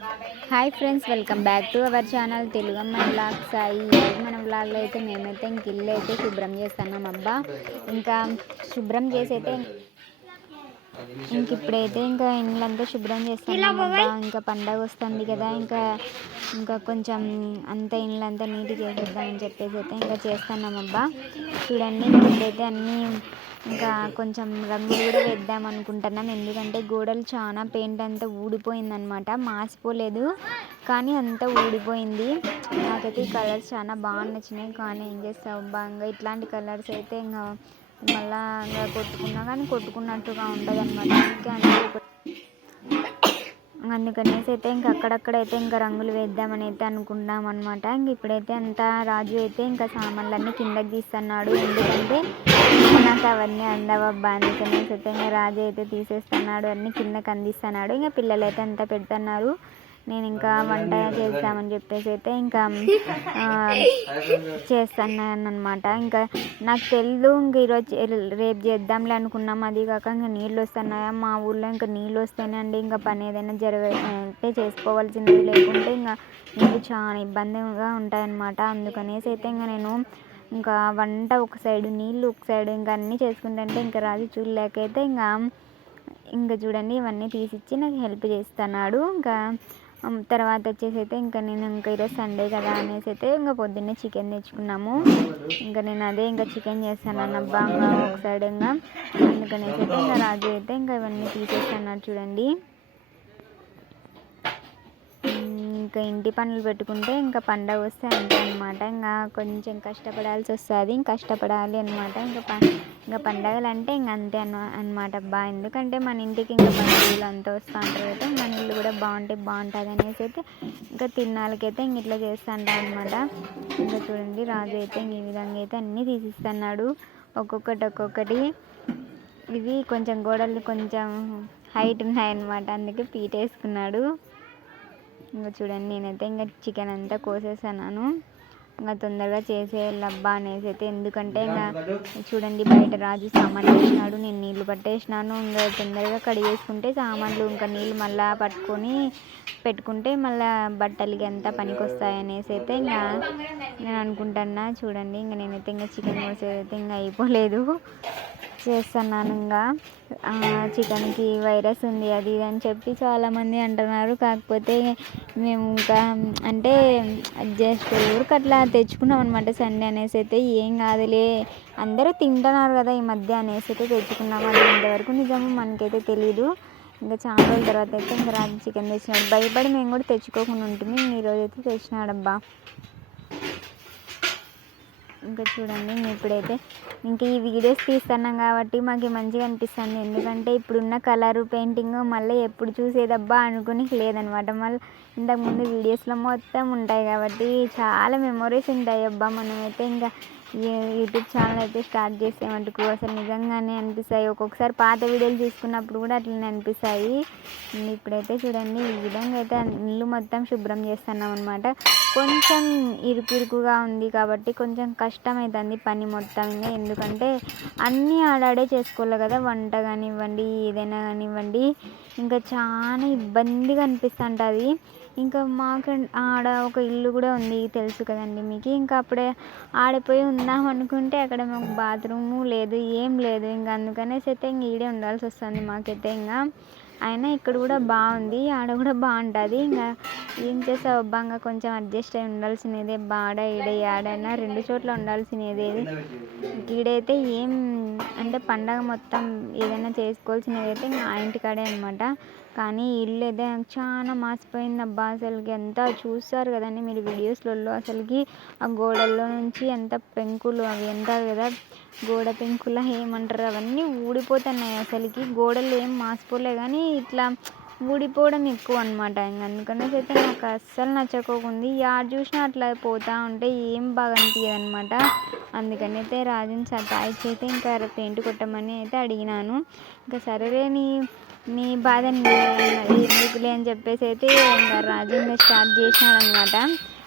Hi friends welcome back to our channel Telugu అమ్మాయి blog Sai ఈరోజు మన బ్లాగ్లో అయితే మేమైతే ఇంక ఇల్లు అయితే శుభ్రం చేస్తున్నాం అబ్బా. ఇంకా శుభ్రం చేసి అయితే ఇంక ఇప్పుడైతే ఇంకా ఇండ్లంతా శుభ్రం చేస్తున్నాం అబ్బా. ఇంకా పండగ వస్తుంది కదా ఇంకా ఇంకా కొంచెం అంత ఇండ్లంతా నీట్ చేసేద్దామని చెప్పేసి అయితే ఇంకా చేస్తున్నాం అబ్బా. చూడండి ఇప్పుడైతే అన్నీ ఇంకా కొంచెం రంగులు కూడా వేద్దాం అనుకుంటున్నాం. ఎందుకంటే గోడలు చాలా పెయింట్ అంతా ఊడిపోయిందనమాట. మాసిపోలేదు కానీ అంతా ఊడిపోయింది. నాకైతే ఈ కలర్స్ చాలా బాగా నచ్చినాయి. కానీ ఏం చేస్తావు? బాగా ఇట్లాంటి కలర్స్ అయితే ఇంకా మళ్ళా ఇంకా కొట్టుకున్నా కానీ కొట్టుకున్నట్టుగా ఉండదు అనమాట అందుకే అందుకనేసి అయితే ఇంక అక్కడక్కడైతే ఇంకా రంగులు వేద్దామని అయితే అనుకున్నాం అనమాట ఇంక ఇప్పుడైతే అంతా రాజు అయితే ఇంకా సామాన్లన్నీ కిందకి తీస్తున్నాడు. ఎందుకంటే నాకు అవన్నీ అందవబ్బా అందుకనేసి అయితే ఇంకా రాజు అయితే తీసేస్తున్నాడు. అన్నీ కిందకి అందిస్తున్నాడు. ఇంకా పిల్లలు అయితే అంతా పెడుతున్నారు. నేను ఇంకా వంట చేస్తామని చెప్పేసి అయితే ఇంకా ఆ, చేస్తున్నాను అనమాట ఇంకా నాకు తెలియదు ఇంక ఈరోజు రేపు చేద్దాంలే అనుకున్నాం. అది కాక ఇంకా నీళ్ళు వస్తున్నాయా? మా ఊళ్ళో ఇంకా నీళ్ళు వస్తేనండి ఇంకా పని ఏదైనా జరగ అంటే చేసుకోవాల్సింది లేకుంటే ఇంకా నీళ్ళు చాలా ఇబ్బందిగా ఉంటాయన్నమాట. అందుకనేసి అయితే ఇంకా నేను ఇంకా వంట ఒక సైడు నీళ్ళు ఒక సైడు ఇంకా అన్నీ చేసుకుంటుంటే ఇంకా రాజు చూడలేకైతే ఇంకా ఇంకా చూడండి ఇవన్నీ తీసిచ్చి నాకు హెల్ప్ చేస్తున్నాడు. ఇంకా తర్వాత వచ్చేసి అయితే ఇంకా నేను ఇంకా ఈరోజు సండే కదా అనేసి అయితే ఇంకా పొద్దున్నే చికెన్ తెచ్చుకున్నాము. ఇంకా నేను అదే ఇంకా చికెన్ చేస్తాను అబ్బా ఇంకా ఒక సైడ్ ఇంకా. అందుకనేసి అయితే ఇంకా రాజు అయితే ఇంకా ఇవన్నీ తీసేస్తున్నాడు చూడండి. ఇంకా ఇంటి పనులు పెట్టుకుంటే ఇంకా పండగ వస్తే అంతే అనమాట ఇంకా కొంచెం కష్టపడాల్సి వస్తుంది ఇంకా కష్టపడాలి అనమాట ఇంకా ప ఇంకా పండగలు అంటే ఇంక అంతే అన్న అనమాట అబ్బా. ఎందుకంటే మన ఇంటికి ఇంకా బంధువులు అంతా వస్తూ ఉంటారు అయితే మన ఇల్లు కూడా బాగుంటే బాగుంటుంది అనేసి అయితే ఇంకా తిన్నాళ్ళకైతే ఇంక ఇట్లా చేస్తుంటాం అనమాట ఇంకా చూడండి రాజు అయితే ఇంక ఈ విధంగా అయితే అన్నీ తీసిస్తున్నాడు. ఒక్కొక్కటి ఒక్కొక్కటి. ఇవి కొంచెం గోడలు కొంచెం హైట్ ఉన్నాయన్నమాట అందుకే పీట వేసుకున్నాడు ఇంకా చూడండి నేనైతే ఇంకా చికెన్ అంతా కోసేసాను ఇంకా తొందరగా చేసేయాలబ్బా అనేసి అయితే. ఎందుకంటే ఇంకా చూడండి బయట రాజు సామాన్లు వేసినాడు నేను నీళ్ళు పట్టేసినాను. ఇంకా తొందరగా కడిగేసుకుంటే సామాన్లు ఇంకా నీళ్ళు మళ్ళా పట్టుకొని పెట్టుకుంటే మళ్ళా బట్టలకి అంతా పనికి వస్తాయి అనేసి అయితే ఇంకా నేను అనుకుంటున్నా. చూడండి ఇంకా నేనైతే ఇంకా చికెన్ కోసేది అయితే ఇంకా అయిపోలేదు. చేస్తున్నాను ఇంకా చికెన్కి వైరస్ ఉంది అది ఇది అని చెప్పి చాలామంది అంటున్నారు. కాకపోతే మేము ఇంకా అంటే జస్ట్ ఊరికి అట్లా తెచ్చుకున్నాం అనమాట సండే అనేసి అయితే. ఏం కాదులే అందరూ తింటున్నారు కదా ఈ మధ్య అనేసి అయితే తెచ్చుకున్నాం. అది ఇంతవరకు నిజం మనకైతే తెలియదు ఇంకా చాలా రోజుల తర్వాత అయితే ఇంకా రాజు చికెన్ తెచ్చినాడు భయపడి మేము కూడా తెచ్చుకోకుండా ఉంటుంది ఈరోజు అయితే తెచ్చినాడబ్బా. ఇంకా చూడండి ఇప్పుడైతే ఇంకా ఈ వీడియోస్ తీస్తున్నాం కాబట్టి మాకు మంచిగా అనిపిస్తుంది. ఎందుకంటే ఇప్పుడున్న కలరు పెయింటింగ్ మళ్ళీ ఎప్పుడు చూసేదబ్బా అనుకుని లేదనమాట. మళ్ళీ ఇంతకుముందు వీడియోస్లో మొత్తం ఉంటాయి కాబట్టి చాలా మెమొరీస్ ఉంటాయి అబ్బా మనమైతే. ఇంకా యూట్యూబ్ ఛానల్ అయితే స్టార్ట్ చేసేవంటుకు అసలు నిజంగానే అనిపిస్తాయి. ఒక్కొక్కసారి పాత వీడియోలు తీసుకున్నప్పుడు కూడా అట్లనే అనిపిస్తాయి. ఇప్పుడైతే చూడండి ఈ విధంగా అయితే ఇల్లు మొత్తం శుభ్రం చేస్తున్నాం అనమాట కొంచెం ఇరుకు ఇరుకుగా ఉంది కాబట్టి కొంచెం కష్టం అవుతుంది పని మొత్తం ఎందుకంటే అన్నీ ఆడాడే చేసుకోవాలి కదా. వంట కానివ్వండి ఏదైనా కానివ్వండి ఇంకా చాలా ఇబ్బందిగా అనిపిస్తుంటుంది. ఇంకా మాకు ఆడ ఒక ఇల్లు కూడా ఉంది తెలుసు కదండి మీకు. ఇంకా అప్పుడే ఆడిపోయి ఉందాం అనుకుంటే అక్కడ మాకు బాత్రూము లేదు ఏం లేదు. ఇంకా అందుకనేసి అయితే ఇంక ఈడే ఉండాల్సి వస్తుంది మాకైతే ఇంకా. అయినా ఇక్కడ కూడా బాగుంది ఆడ కూడా బాగుంటుంది. ఇంకా ఏం చేసావు అబ్బా? ఇంకా కొంచెం అడ్జస్ట్ అయి ఉండాల్సినదే బాడ ఈడ ఆడైనా రెండు చోట్ల ఉండాల్సినది. ఈడైతే ఏం అంటే పండగ మొత్తం ఏదైనా చేసుకోవాల్సినది అయితే ఇంకా ఆ ఇంటికాడే అనమాట కానీ ఈ ఇల్లు అయితే నాకు చాలా మాసిపోయింది అబ్బా అసలుకి. ఎంత చూస్తారు కదండి మీరు వీడియోస్లలో అసలుకి. ఆ గోడల్లో నుంచి ఎంత పెంకులు అవి అంటారు కదా గోడ పెంకుల ఏమంటారు? అవన్నీ ఊడిపోతున్నాయి అసలుకి. గోడలు ఏం మాసిపోలే కానీ ఇట్లా ఊడిపోవడం ఎక్కువ అనమాట ఇంక అందుకనేసి అయితే నాకు అస్సలు నచ్చకోకుంది. యాడ్ చూసినా అట్లా పోతా ఉంటే ఏం బాగా అనిపించదు అనమాట అందుకని అయితే రాజుని సతాయిచ్చి అయితే ఇంకా పెయింట్ కొట్టమని అయితే అడిగినాను. ఇంకా సరేలే నీ బాధ ఎందుకులే అని చెప్పేసి అయితే ఇంకా రాజు స్టార్ట్ చేసినాడు అనమాట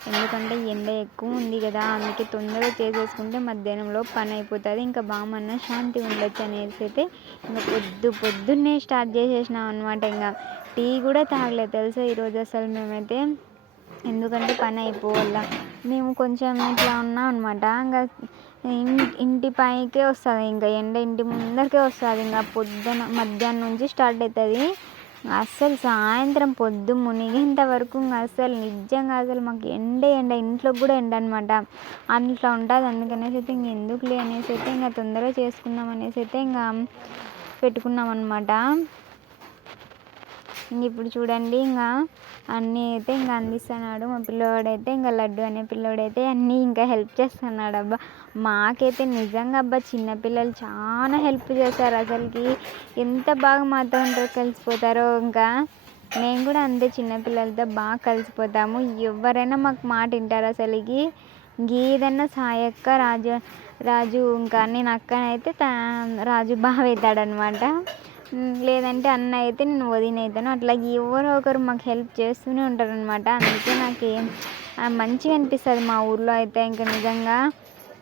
ఎందుకంటే ఎండ ఎక్కువ ఉంది కదా అందుకే తొందరగా చేసేసుకుంటే మధ్యాహ్నంలో పని అయిపోతుంది. ఇంకా బామన్న శాంతి ఉండొచ్చు అనేసి అయితే ఇంకా పొద్దు పొద్దున్నే స్టార్ట్ చేసేసినాం అనమాట ఇంకా టీ కూడా తాగలేదు తెలుసా ఈరోజు అసలు మేమైతే. ఎందుకంటే పని అయిపోవాల. మేము కొంచెం ఇట్లా ఉన్నాం అనమాట ఇంకా ఇంటి పైకే వస్తుంది. ఇంకా ఎండ ఇంటి ముందరికే వస్తుంది. ఇంకా పొద్దున మధ్యాహ్నం నుంచి స్టార్ట్ అవుతుంది అస్సలు సాయంత్రం పొద్దు మునిగేంత వరకు ఇంకా నిజంగా అసలు మాకు ఎండే ఎండ. ఇంట్లో కూడా ఎండ అనమాట అట్లా ఉంటుంది. అందుకనేసి అయితే ఇంక ఎందుకులే అనేసి అయితే ఇంకా తొందరగా చేసుకుందాం అనేసి అయితే ఇంకా పెట్టుకున్నాం అనమాట ఇంక ఇప్పుడు చూడండి ఇంకా అన్నీ అయితే ఇంకా అందిస్తున్నాడు మా పిల్లోడైతే. ఇంకా లడ్డు అనే పిల్లోడైతే అన్నీ ఇంకా హెల్ప్ చేస్తున్నాడు. అబ్బా మాకైతే నిజంగా అబ్బా చిన్నపిల్లలు చాలా హెల్ప్ చేస్తారు అసలుకి. ఎంత బాగా మాతో ఉంటారో కలిసిపోతారో ఇంకా. మేము కూడా అంతే చిన్నపిల్లలతో బాగా కలిసిపోతాము. ఎవరైనా మాకు మాట వింటారు అసలుకి. గీదన్న సాయక్క రాజు రాజు ఇంకా నేను అక్కనైతే తా రాజు బాగా అవుతాడనమాట లేదంటే అన్న అయితే నేను వదిన అవుతాను. అట్లా ఎవరో ఒకరు మాకు హెల్ప్ చేస్తూనే ఉంటారనమాట అందుకే నాకు ఏం మంచిగా అనిపిస్తుంది మా ఊర్లో అయితే ఇంకా నిజంగా.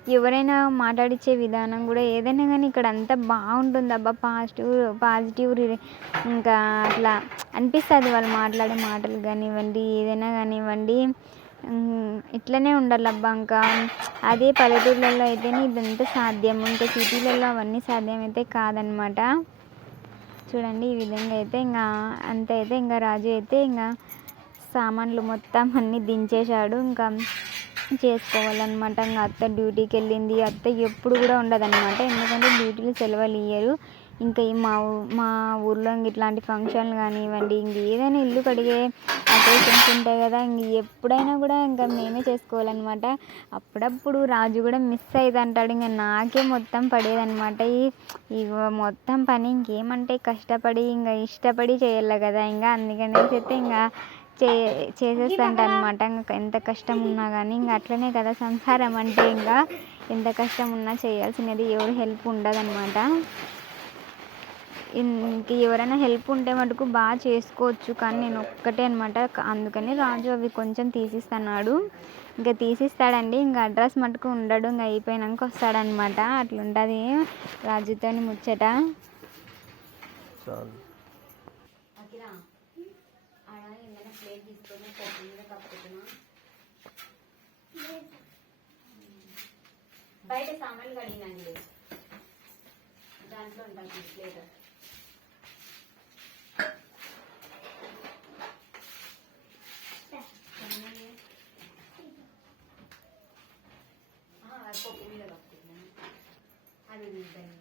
ఎవరైనా మాట్లాడించే విధానం కూడా ఏదైనా కానీ ఇక్కడ అంతా బాగుంటుంది. అబ్బా పాజిటివ్ పాజిటివ్ ఇంకా అట్లా అనిపిస్తుంది వాళ్ళు మాట్లాడే మాటలు కానివ్వండి ఏదైనా కానివ్వండి. ఇట్లనే ఉండాలి అబ్బా ఇంకా అదే పల్లెటూర్లలో అయితేనే ఇదంతా సాధ్యం. ఇంకా సిటీలలో అవన్నీ సాధ్యమైతే కాదనమాట. చూడండి ఈ విధంగా అయితే ఇంకా అంత అయితే ఇంకా రాజు అయితే ఇంకా సామాన్లు మొత్తం అన్నీ దించేశాడు. ఇంకా చేసుకోవాలన్నమాట. ఇంకా అత్త డ్యూటీకి వెళ్ళింది. అత్త ఎప్పుడు కూడా ఉండదన్నమాట. ఎందుకంటే డ్యూటీలు సెలవులు ఇయ్యరు ఇంకా ఈ మా ఊ- మా ఊర్లో ఇట్లాంటి ఫంక్షన్లు కానివ్వండి ఇంక ఏదైనా ఇల్లు కడిగే అకేషన్స్ ఉంటాయి కదా ఇంక ఎప్పుడైనా కూడా ఇంకా మేమే చేసుకోవాలన్నమాట. అప్పుడప్పుడు రాజు కూడా మిస్ అవుతుంటాడు అంటాడు ఇంకా నాకే మొత్తం పడేదన్నమాట. ఈ ఈ మొత్తం పని ఇంకేమంటే కష్టపడి ఇంకా ఇష్టపడి చేయాలి కదా. ఇంకా అందుకనేసి అయితే ఇంకా చే చేసేస్తాడు అనమాట ఇంకా ఎంత కష్టం ఉన్నా కానీ ఇంకా అట్లనే కదా సంసారం అంటే ఇంకా ఎంత కష్టం ఉన్నా చేయాల్సినది ఎవరు హెల్ప్ ఉండదన్నమాట. ఇంక ఎవరైనా హెల్ప్ ఉంటే మటుకు బాగా చేసుకోవచ్చు. కానీ నేను ఒక్కటే అనమాట అందుకని రాజు అవి కొంచెం తీసిస్తున్నాడు. ఇంకా తీసిస్తాడండి. ఇంకా అడ్రస్ మటుకు ఉండడు. ఇంకా అయిపోయినాక వస్తాడనమాట అట్లుంటుంది రాజుతోని ముచ్చట. చాలు బయట సామాన్లు కడిగినండి. దాంట్లో ఉంటాను ప్లేట్ పప్పు మీద కప్పుకున్నాను అది దాన్ని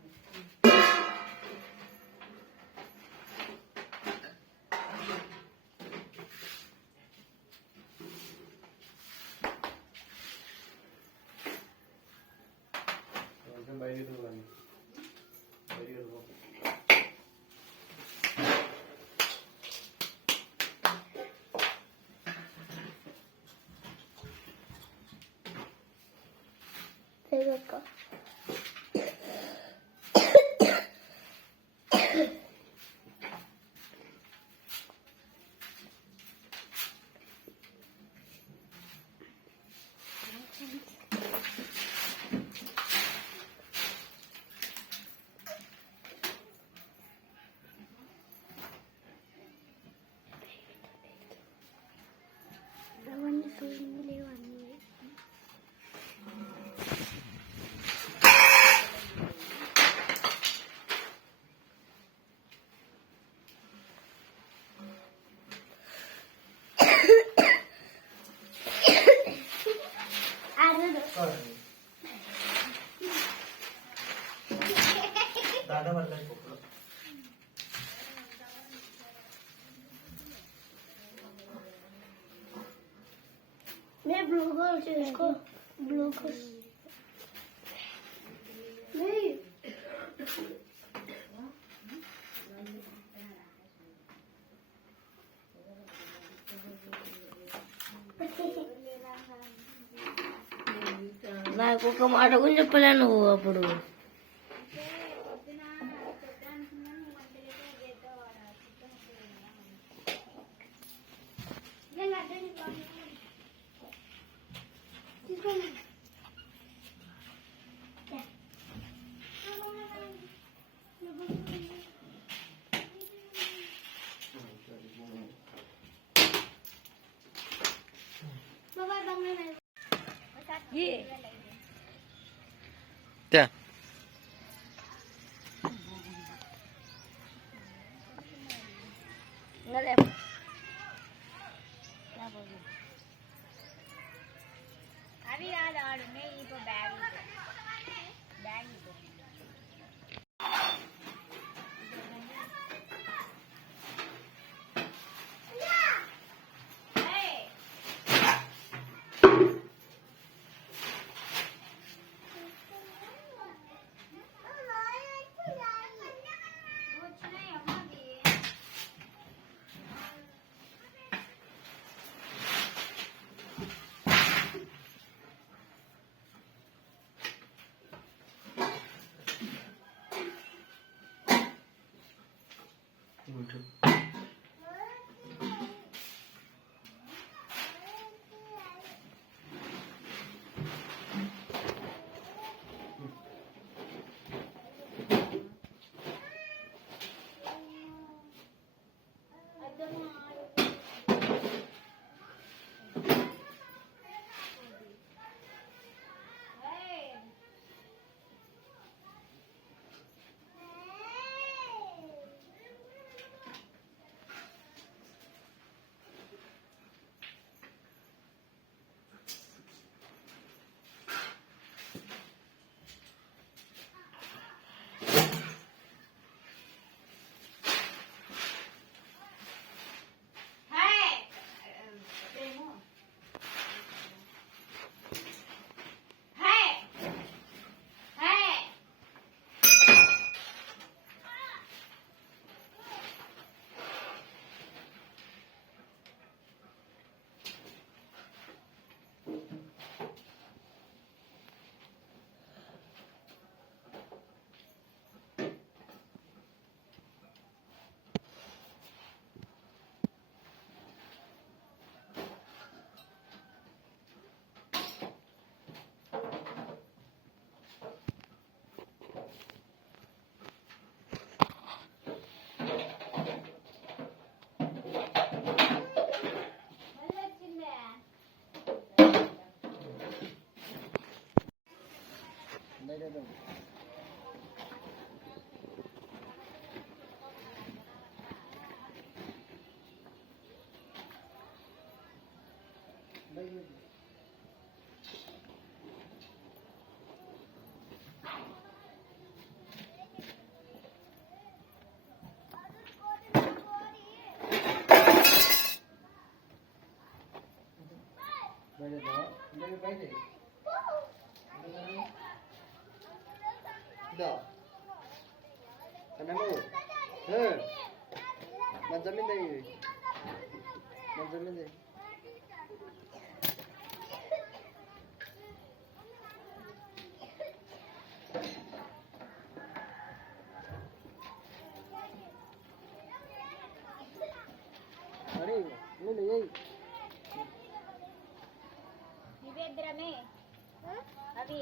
বাইরে তো লাগে বাইরে তো 되겠까? నాకు ఒక మాట కూడా చెప్పలే నువ్వు అప్పుడు. బాబాయ్ Come on. đây đâu đây đâu Bây giờ đó, đây. bây giờ দাও মেমু হ্যাঁ মজ্জামিন দেই মজ্জামিন দেই अरे ले ले यही दिव्य में अभी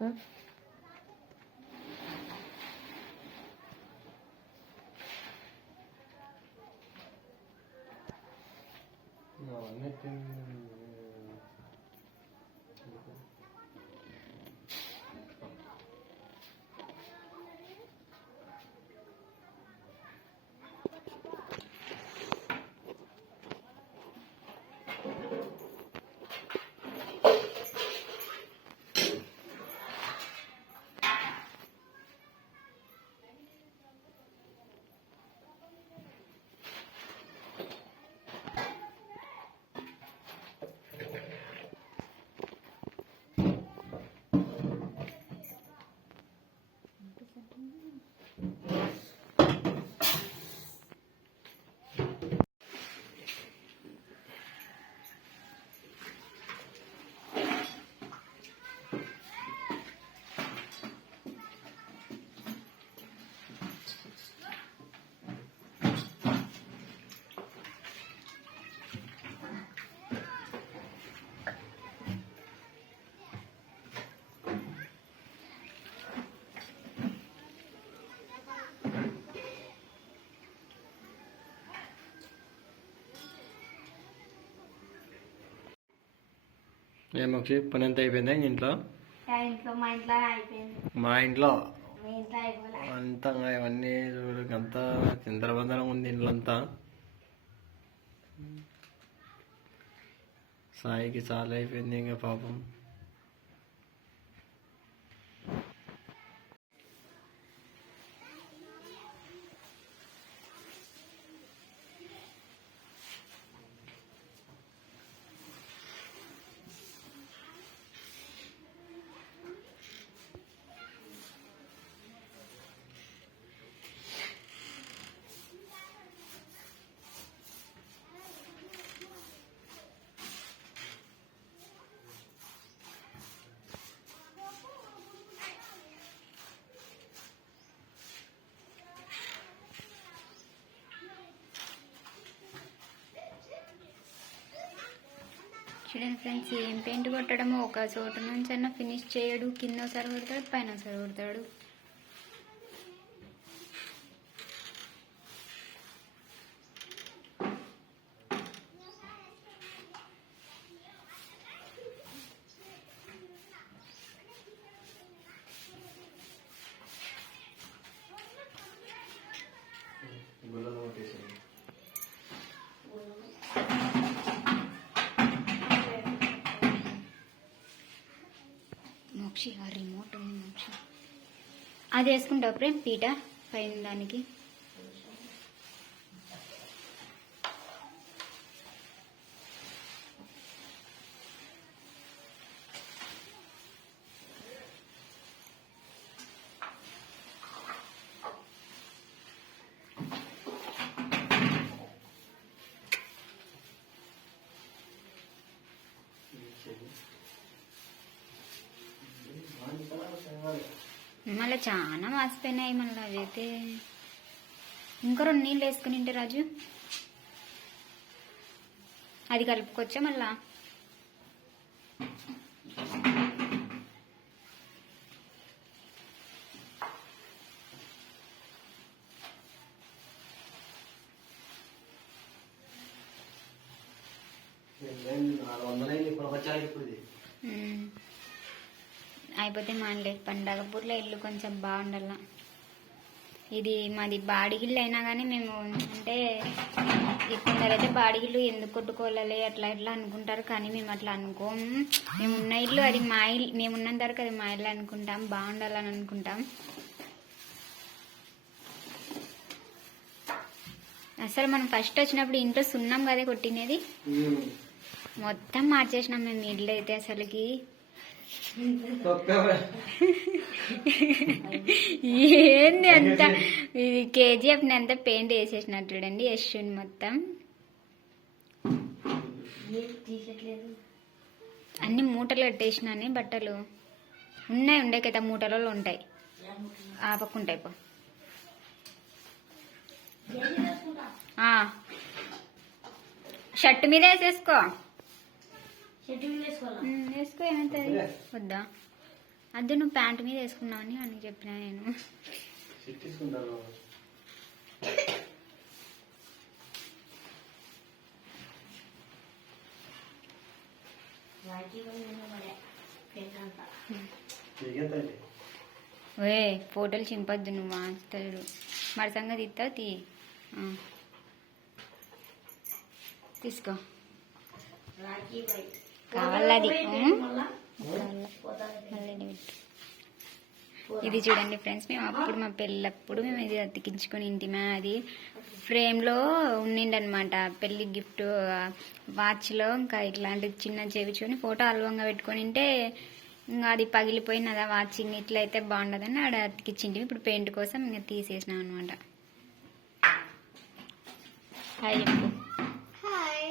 అవన్నీ ఏం ఒకటి పని ఎంత అయిపోయిందా ఇంట్లో? మా ఇంట్లో అంతా ఇవన్నీ అంతా చిందరబందరం ఉంది ఇంట్లో అంతా సాయికి చాలా అయిపోయింది ఇంకా పాపం. ఫ్రెండ్స్ ఏం పెయింట్ కొట్టడమో ఒక చోట నుంచి అన్న ఫినిష్ చేయడు కింద ఒకసారి కొడతాడు పైన ఒకసారి కొడతాడు చేసుకుంటావు ప్రేమ్ పీట? పైన దానికి. మళ్ళీ చాలా మాసిపోయినాయి మళ్ళీ అదైతే. ఇంకా రెండు నీళ్ళు వేసుకుని రాజు. అది కలుపుకొచ్చా మళ్ళా నాలుగు వందలైంది ఇప్పుడు వచ్చారు ఇప్పుడు ఇది ఉమ్. అయిపోతే మానలే పండగ పూర్లో ఇల్లు కొంచెం బాగుండాల. ఇది మాది బాడిగిల్లు అయినా కానీ మేము అంటే కొందరైతే బాడిగిల్లు ఎందుకు కొట్టుకోవాలి అట్లా ఇట్లా అనుకుంటారు కానీ మేము అట్లా అనుకోం. మేము ఉన్న ఇల్లు అది మా ఇల్లు మేము ఉన్నంత వరకు అది మా ఇల్లు అనుకుంటాం బాగుండాలని అనుకుంటాం. అసలు మనం ఫస్ట్ వచ్చినప్పుడు ఇంట్లో సున్నం కదే కొట్టినది మొత్తం మార్చేసినాం మేము ఇల్లు అయితే అసలుకి. ఏంది అంత? ఇది కేజీఎఫ్ అంతా పెయింట్ వేసేసినట్టు చూడండి యశ్విన్ మొత్తం. అన్ని మూటలు కట్టేసినానే బట్టలు. ఉన్నాయి ఉండే కదా మూటలలో ఉంటాయి. ఆ పక్క ఉంటాయి పో. షర్ట్ మీద వేసేసుకో. వేసుకో ఏమవుతుంది వద్దా? అదే నువ్వు ప్యాంట్ మీద వేసుకున్నావని అని చెప్పిన నేను. ఓే ఫోటోలు చింపొద్దు నువ్వు మాస్తాడు మరి సంగతి ఇస్తా తీ. తీసుకో. కావాలది ఇది చూడండి ఫ్రెండ్స్ మేము అప్పుడు మా పెళ్ళప్పుడు మేము ఇది అతికించుకొని ఇంటిమే అది ఫ్రేమ్లో ఉండిండనమాట. పెళ్ళి గిఫ్ట్ వాచ్లో ఇంకా ఇట్లాంటి చిన్న చేపించుకొని ఫోటో అల్వంగా పెట్టుకొని ఉంటే ఇంకా అది పగిలిపోయినదా వాచింగ్ ఇంక ఇట్లా అయితే బాగుండదని ఆడ అతికిచ్చింటి ఇప్పుడు పెయింట్ కోసం ఇంకా తీసేసినాం అనమాట హాయ్ చెప్పు హాయ్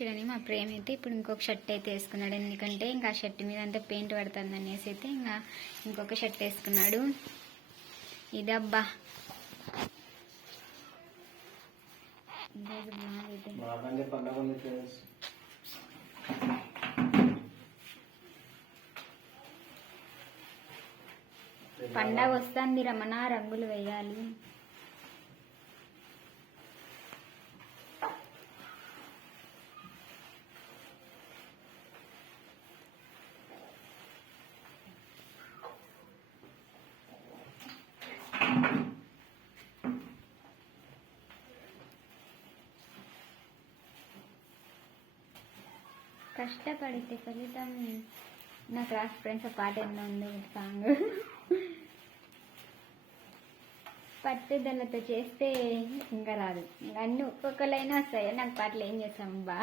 చూడండి మా ప్రేమ అయితే ఇప్పుడు ఇంకొక షర్ట్ అయితే వేసుకున్నాడు. ఎందుకంటే ఇంకా షర్ట్ మీద అంతా పెయింట్ పడుతుంది అనేసి అయితే ఇంకా ఇంకొక షర్ట్ వేసుకున్నాడు. ఉంది ఫ్రెండ్స్. పండగ వస్తుంది రమణ రంగులు వేయాలి. కష్టపడితే ఫలితం నా క్లాస్ ఫ్రెండ్స్ పాట ఎన్నో ఉంది సాంగ్. పట్టుదలతో చేస్తే ఇంకా రాదు. ఇంకా అన్ని ఒక్కొక్కలైనా వస్తాయి నాకు పాటలు ఏం చేస్తాం బా?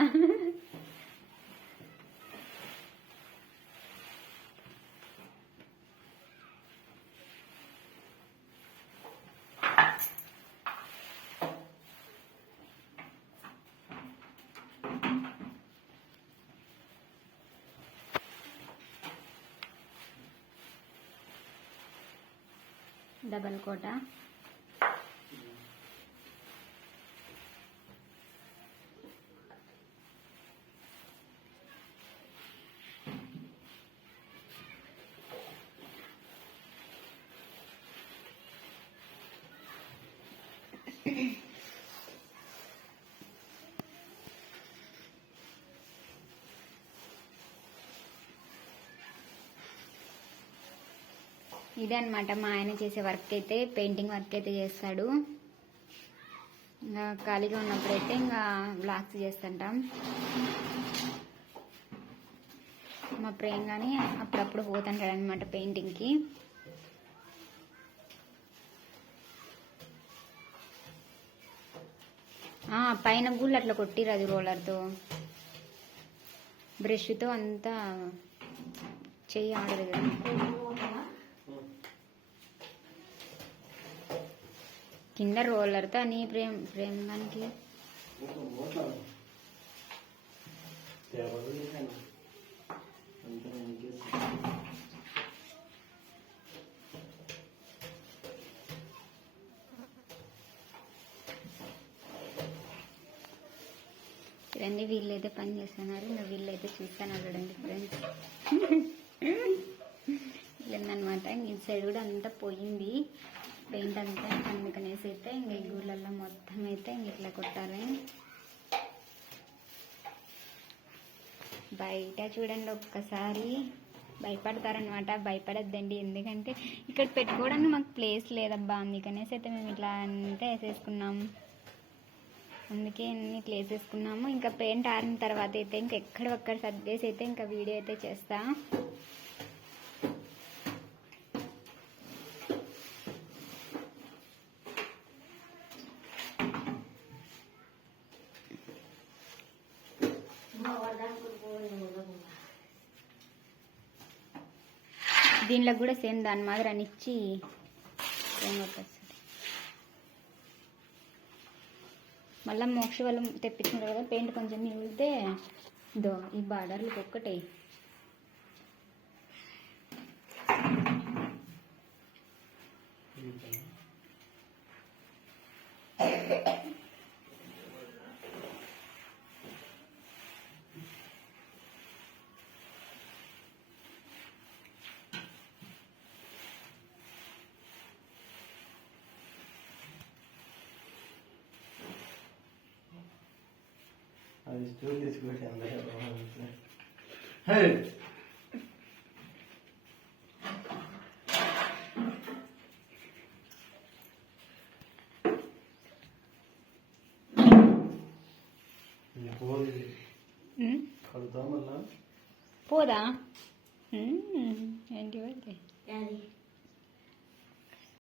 డబల్ కోట ఇదే అనమాట మా ఆయన చేసే వర్క్ అయితే పెయింటింగ్ వర్క్ అయితే చేస్తాడు. ఇంకా ఖాళీగా ఉన్నప్పుడైతే ఇంకా బ్లాక్స్ చేస్తుంటాం. మా ప్రేమ్ కానీ అప్పుడప్పుడు పోతుంటాడు అనమాట పెయింటింగ్కి పైన గుళ్ళు అట్లా కొట్టిరదు రోలర్తో. బ్రష్తో అంతా చెయ్యి ఆడదు కదా. కింద రోలర్తో అని ప్రేమ్ ప్రేమ్ దానికి. తేవదు చూడండి వీళ్ళైతే పని చేస్తున్నారు ఇంకా వీళ్ళైతే చూస్తాను చూడండి ఫ్రెండ్స్ లేదనమాట ఇన్ సైడ్ కూడా అంతా పోయింది. పెయింట్ అంతా అందుకనేసి అయితే ఇంక ఈ గూళ్ళల్లో మొత్తం అయితే ఇంక ఇట్లా కొట్టాలి బయట చూడండి ఒక్కసారి. భయపడతారనమాట భయపడద్దండి. ఎందుకంటే ఇక్కడ పెట్టుకోవడానికి మాకు ప్లేస్ లేదబ్బా. అందుకనేసి అయితే మేము ఇట్లా అంతా వేసేసుకున్నాం. అందుకే అన్ని ప్లేస్ వేసేసుకున్నాము ఇంకా పెయింట్ ఆరిన తర్వాత అయితే ఇంకా ఎక్కడ ఒక్కడ సర్దేసి అయితే ఇంకా వీడియో అయితే చేస్తాను దీనిలో కూడా సేమ్ దాని మాదిరి అని ఇచ్చి మళ్ళీ మోక్ష వాళ్ళు తెప్పించుకుంటారు కదా పెయింట్ కొంచెం మిగిలితే దో ఈ బార్డర్లకు ఒక్కటే. అది స్టోర్ తీసుకుంటే అందరూ